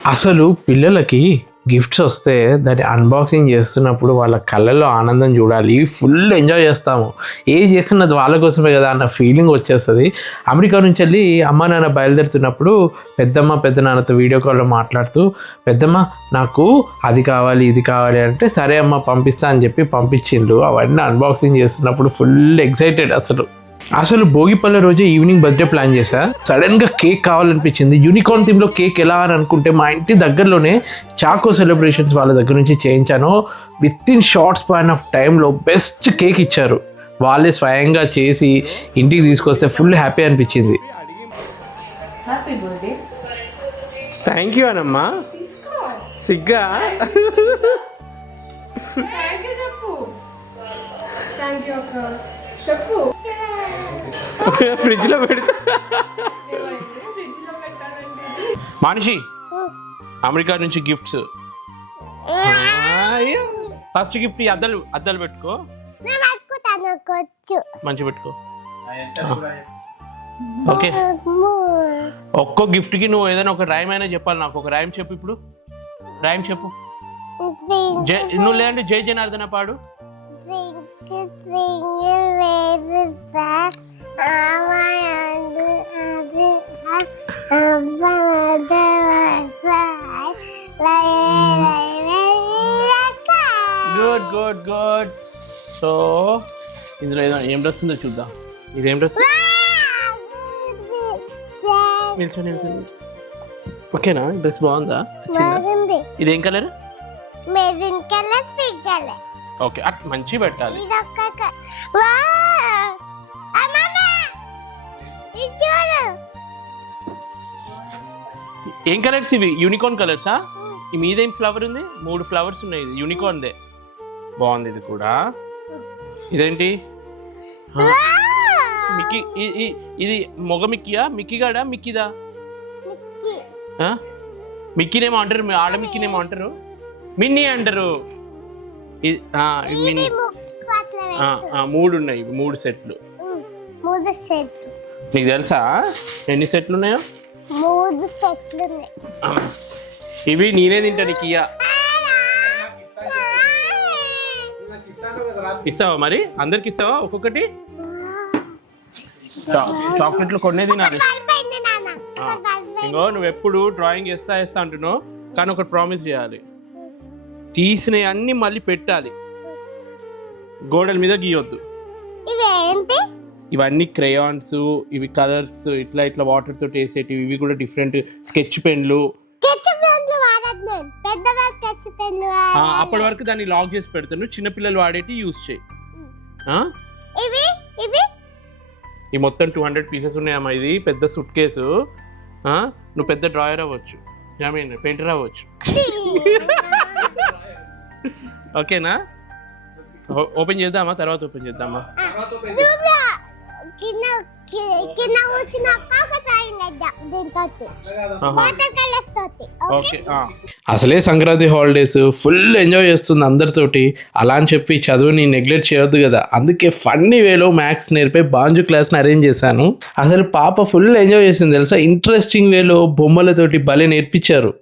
అసలు పిల్లలకి గిఫ్ట్స్ వస్తే దాన్ని అన్బాక్సింగ్ చేస్తున్నప్పుడు వాళ్ళ కళ్ళల్లో ఆనందం చూడాలి, ఫుల్ ఎంజాయ్ చేస్తాము. ఏది చేస్తున్నది వాళ్ళ కోసమే కదా అన్న ఫీలింగ్ వచ్చేస్తుంది. అమెరికా నుంచి వెళ్ళి అమ్మ నాన్న బయలుదేరుతున్నప్పుడు పెద్దమ్మ పెద్దనాన్నతో వీడియో కాల్లో మాట్లాడుతూ, పెద్దమ్మ నాకు అది కావాలి ఇది కావాలి అంటే సరే అమ్మ పంపిస్తా అని చెప్పి పంపించిండు. అవన్నీ అన్బాక్సింగ్ చేస్తున్నప్పుడు ఫుల్ ఎక్సైటెడ్. అసలు భోగిపల్ల రోజే ఈవినింగ్ బర్త్డే ప్లాన్ చేశా. సడన్గా కేక్ కావాలనిపించింది. యూనికార్న్ థీమ్లో కేక్ ఎలా అని అనుకుంటే మా ఇంటి దగ్గరలోనే చాకో సెలబ్రేషన్స్ వాళ్ళ దగ్గర నుంచి చేయించాను. With in short span of టైంలో బెస్ట్ కేక్ ఇచ్చారు. వాళ్ళే స్వయంగా చేసి ఇంటికి తీసుకొస్తే ఫుల్ హ్యాపీ అనిపించింది. థ్యాంక్ యూ అనమ్మా. సిగ్గా ఫ్రిడ్జ్ లో పెడతా. మనిషి అమెరికా నుంచి గిఫ్ట్స్. ఫస్ట్ గిఫ్ట్ అద్దాలు పెట్టుకో, మంచి పెట్టుకో. ఓకే, ఒక్కో గిఫ్ట్ కి నువ్వు ఏదైనా ఒక రైమ్ అయినా చెప్పాలి. నాకు ఒక రైమ్ చెప్పు. ఇప్పుడు రైమ్ చెప్పు. నువ్వు లేదంటే జై జనార్దన పాడు. Good good good. సో ఇందులో ఏం డ్రెస్ ఉందో చూద్దాం. ఇదేం డ్రెస్? ఓకేనా? డ్రెస్ బాగుందా? ఇదేం కలర్? ఓకే, అట్ మంచి పెట్టాలి. ఏం కలర్స్ ఇవి? యూనికార్న్ కలర్సా? ఈ మీదేం ఫ్లవర్ ఉంది? 3 ఫ్లవర్స్ ఉన్నాయి. ఇది యూనికార్న్ దే. బాగుంది ఇది కూడా. ఇదేంటి? మిక్కీ. ఇది మొగ మిక్కీయా? మిక్కీగాడా? మిక్కీదా? మిక్కీనేమో అంటారు, ఆడ మిక్కీనేమో అంటారు, మిన్నీ అంటారు. 3 ఉన్నాయి. 3 సెట్లు. నీకు తెలుసా ఎన్ని సెట్లు ఉన్నాయో? 3 సెట్లు ఉన్నాయి. ఇవి నేనే తింటా. నీకు ఇస్తావా? మరి అందరికి ఇస్తావా ఒక్కొక్కటి? చాక్లెట్లు కొన్నే తినాలి. ఇంకో నువ్వు ఎప్పుడు డ్రాయింగ్ వేస్తా అంటున్నావు, కానీ ఒకటి ప్రామిస్ చేయాలి. తీసినవి అన్ని మళ్ళీ పెట్టాలి, గోడల మీద గీయొద్దు. ఇవన్నీ క్రేయాన్స్, ఇవి కలర్స్, ఇట్లా వాటర్ తోటి వేసేటివి. ఇవి కూడా డిఫరెంట్ స్కెచ్ పెన్లు. అప్పటి వరకు దాన్ని లాక్ చేసి పెడతాను. చిన్నపిల్లలు వాడేటి యూజ్ చేయి. ఈ మొత్తం 200 పీసెస్ ఉన్నాయమ్మా. ఇది పెద్ద సూట్ కేసు. నువ్వు పెద్ద డ్రాయర్ అవ్వచ్చు, పెయింటర్ అవ్వచ్చు. ఓకేనా? ఓపెన్ చేద్దామా? తర్వాత ఓపెన్ చేద్దామా? అసలే సంక్రాంతి హాలిడేస్, ఫుల్ ఎంజాయ్ చేస్తుంది అందరితోటి. అలా అని చెప్పి చదువుని నెగ్లెక్ట్ చేయొద్దు కదా. అందుకే ఫన్నీ వేలో మ్యాథ్స్ నేర్పే బాంజు క్లాస్ని అరేంజ్ చేశాను. అసలు పాప ఫుల్ ఎంజాయ్ చేసింది తెలుసా. ఇంట్రెస్టింగ్ వేలో బొమ్మలతోటి భలే నేర్పించారు.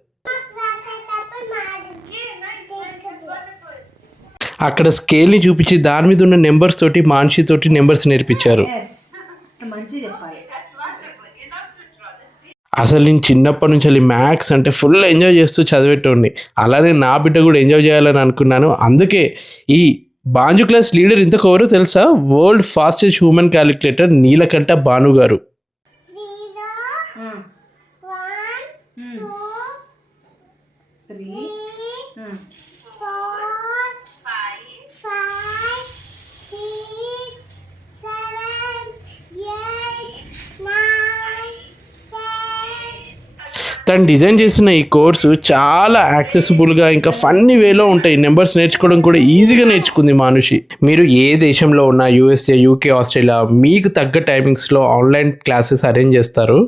అక్కడ స్కేల్ని చూపించి దాని మీద ఉన్న నెంబర్స్ తోటి మాన్షి తోటి నెంబర్స్ నేర్పించారు. అసలు నేను చిన్నప్పటి నుంచి మ్యాథ్స్ అంటే ఫుల్ ఎంజాయ్ చేస్తూ చదివేటోడిని. అలానే నా బిడ్డ కూడా ఎంజాయ్ చేయాలని అనుకున్నాను. అందుకే ఈ బాంజు క్లాస్ లీడర్ ఇంతకెవరో తెలుసా? World fastest human calculator Neelakantha Bhanu గారు. తను డిజైన్ చేసిన ఈ కోర్సు చాలా యాక్సెసిబుల్గా ఇంకా ఫన్నీ వేలో ఉంటాయి. నెంబర్స్ నేర్చుకోవడం కూడా ఈజీగా నేర్చుకుంది మానుషి. మీరు ఏ దేశంలో ఉన్నా, USA, UK, ఆస్ట్రేలియా, మీకు తగ్గ టైమింగ్స్లో ఆన్లైన్ క్లాసెస్ అరేంజ్ చేస్తారు.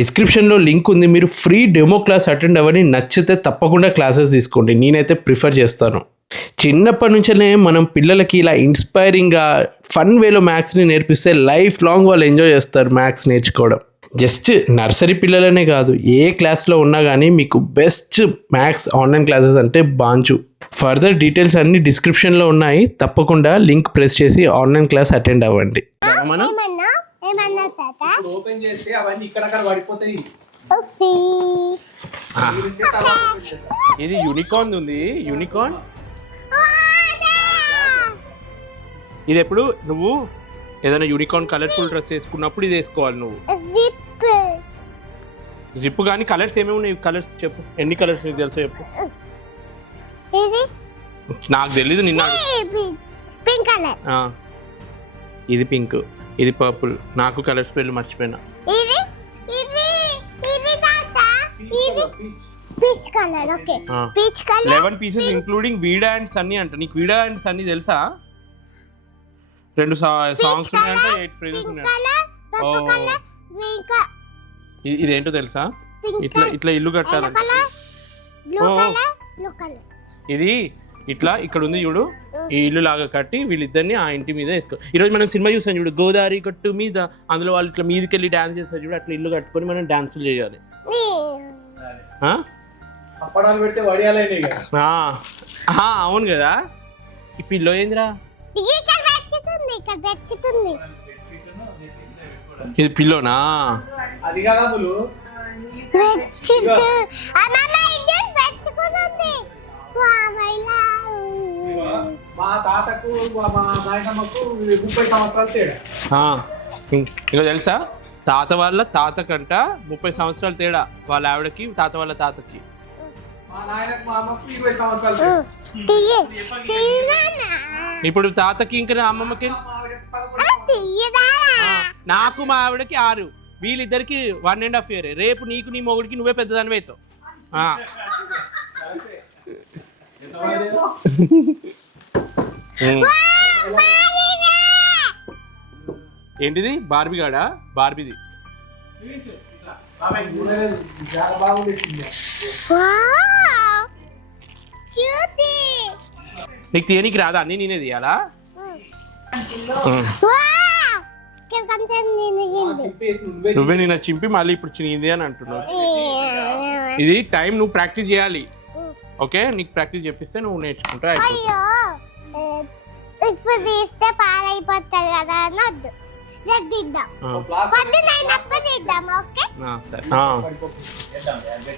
డిస్క్రిప్షన్లో లింక్ ఉంది. మీరు ఫ్రీ డెమో క్లాస్ అటెండ్ అవ్వని, నచ్చితే తప్పకుండా క్లాసెస్ తీసుకోండి. నేనైతే ప్రిఫర్ చేస్తాను. చిన్నప్పటి నుంచే మనం పిల్లలకి ఇలా ఇన్స్పైరింగ్గా ఫన్ వేలో మ్యాథ్స్ని నేర్పిస్తే లైఫ్ లాంగ్ వాళ్ళు ఎంజాయ్ చేస్తారు మ్యాథ్స్ నేర్చుకోవడం. జస్ట్ నర్సరీ పిల్లలనే కాదు, ఏ క్లాస్లో ఉన్నా కానీ మీకు బెస్ట్ మ్యాథ్స్ ఆన్లైన్ క్లాసెస్ అంటే బాంచు. ఫర్దర్ డీటెయిల్స్ అన్ని డిస్క్రిప్షన్లో ఉన్నాయి, తప్పకుండా లింక్ ప్రెస్ చేసి ఆన్లైన్ క్లాస్ అటెండ్ అవ్వండి. ఏమన్నా తాత ఓపెన్ చేస్తే అవన్నీ ఇక్కడక్కడ పడిపోతాయి. ఓసి ఇది యూనికార్న్ ఉంది, యూనికార్న్. ఇది ఎప్పుడు నువ్వు ఏదైనా యూనికార్న్ కలర్ఫుల్ డ్రెస్ వేసుకున్నప్పుడు ఇది వేసుకోవాలి నువ్వు. జిప్ జిప్ కానీ కలర్స్ ఏమేమి ఉన్నాయి, కలర్స్ చెప్పు, ఎన్ని కలర్స్ నీకు తెలుసో చెప్పు. ఇది నాకు తెలీదు, నిన్న పింక్ కలర్, ఇది పింక్, ఇది పర్పుల్. నాకు కలర్స్ పేర్లు మర్చిపోయినా. ఇది ఇది ఇది తాత ఇది peach colour. Okay peach colour 11 pieces including వీడా అండ్స్ అన్ని అంట. నీకు వీడా అండ్స్ అన్ని తెలుసా? 2 సాంగ్స్ ఉన్నాయంటే 8 ఫ్రేజెస్ ఉన్నాయి. ఇదేంటో తెలుసా? ఇట్లా ఇట్లా ఇల్లు కట్టాలంట. ఇది ఇట్లా ఇక్కడ ఉంది చూడు, ఈ ఇల్లు లాగా కట్టి వీళ్ళిద్దరిని ఆ ఇంటి మీద వేసుకో. ఈరోజు మనం సినిమా చూసాం చూడు, గోదావరి కట్టు మీద, అందులో వాళ్ళు ఇట్లా మీదకి వెళ్ళి డాన్స్ చేస్తారు చూడు, అట్లా ఇల్లు కట్టుకొని మనం డాన్సులు చేయాలి. అప్పడాలు పెడితే వడియాలైన. అవును కదా. ఈ పిల్లో ఏందిరా? ఇది పిల్లోనా? అది కదా బులు. మా తాతకు మా నాయనమ్మకు 30 సంవత్సరాలు తేడా. ఇంకా తెలుసా, తాత వాళ్ళ తాతకంట 30 సంవత్సరాలు తేడా, వాళ్ళ ఆవిడకి తాత వాళ్ళ తాతకి. మా నాయనకు మా అమ్మకు 20 సంవత్సరాలు తేడా. ఇప్పుడు తాతకి ఇంకా అమ్మమ్మకి, నాకు మా ఆవిడకి 6, వీళ్ళిద్దరికి 1.5 year. రేపు నీకు నీ మొగుడికి నువ్వే పెద్దదానివి అవుతావు. ఏంటిది? బార్బీ గాడా? బార్బీది. నీకు తీయనికి రాదా? అన్ని నేనే తీయాలా? నువ్వే నిన్న చింపి మళ్ళీ ఇప్పుడు చినిగింది అని అంటున్నావు. ఇది టైం, నువ్వు ప్రాక్టీస్ చేయాలి. ఓకే, నీకు ప్రాక్టీస్ చెప్పిస్తే నువ్వు నేర్చుకుంటా. ఇప్పుడు తీస్తే పాడైపోతాయి కదా అని వద్దు, సరే.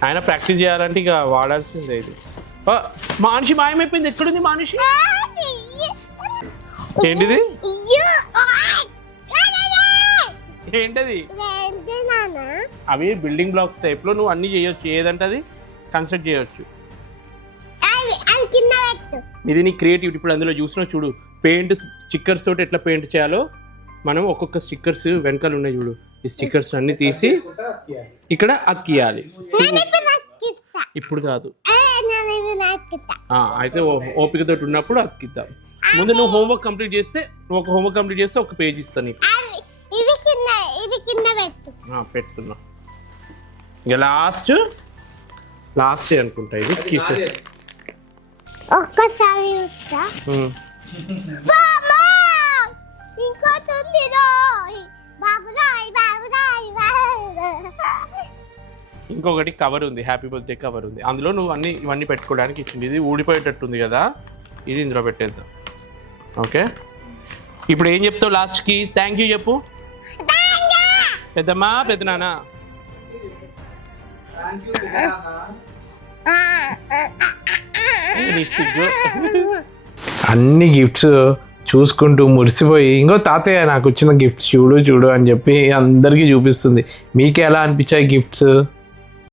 ఆయన ప్రాక్టీస్ చేయాలంటే ఇక వాడాల్సిందే. ఇది మనిషి మాయమైపోయింది. ఎక్కడుంది మనిషి? ఏంటిది? ఏంటది? అవి బిల్డింగ్ బ్లాక్స్ టైప్ లో నువ్వు అన్ని చేయొచ్చు, ఏదంటే అది కన్స్ట్రక్ట్ చేయొచ్చు. ఇది నీ క్రియేటివిటీ. ఇప్పుడు అందులో చూసినా చూడు, పెయింట్ స్టిక్కర్స్ తోటి ఎట్లా పెయింట్ చేయాలో మనం ఒక్కొక్క స్టిక్కర్స్ వెనకాల ఉన్నాయి చూడు, ఈ స్టిక్కర్స్ అన్ని తీసి ఇక్కడ అతికియాలి. ఇప్పుడు కాదు, అయితే ఓపికతో ఉన్నప్పుడు అతికిద్దాం. ముందు నువ్వు హోంవర్క్ కంప్లీట్ చేస్తే, నువ్వు ఒక హోంవర్క్ కంప్లీట్ చేస్తే ఒక పేజ్ ఇస్తా నీకు. పెడుతున్నా. ఇక లాస్ట్ అనుకుంటా ఇది కిస్. ఒక్కసారి ఇంకొకటి కవర్ ఉంది, హ్యాపీ బర్త్డే కవర్ ఉంది. అందులో నువ్వు ఇవన్నీ పెట్టుకోవడానికి ఇచ్చింది. ఇది ఊడిపోయేటట్టుంది కదా, ఇది ఇందులో పెట్టేద్దాం. ఓకే, ఇప్పుడు ఏం చెప్తావు లాస్ట్కి? థ్యాంక్ యూ చెప్పు. పెద్దమ్మా, పెద్దనాన్న. అన్ని గిఫ్ట్స్ చూసుకుంటూ మురిసిపోయి, ఇంకో తాతయ్య నాకు వచ్చిన గిఫ్ట్స్ చూడు అని చెప్పి అందరికీ చూపిస్తుంది. మీకు ఎలా అనిపించాయి గిఫ్ట్స్?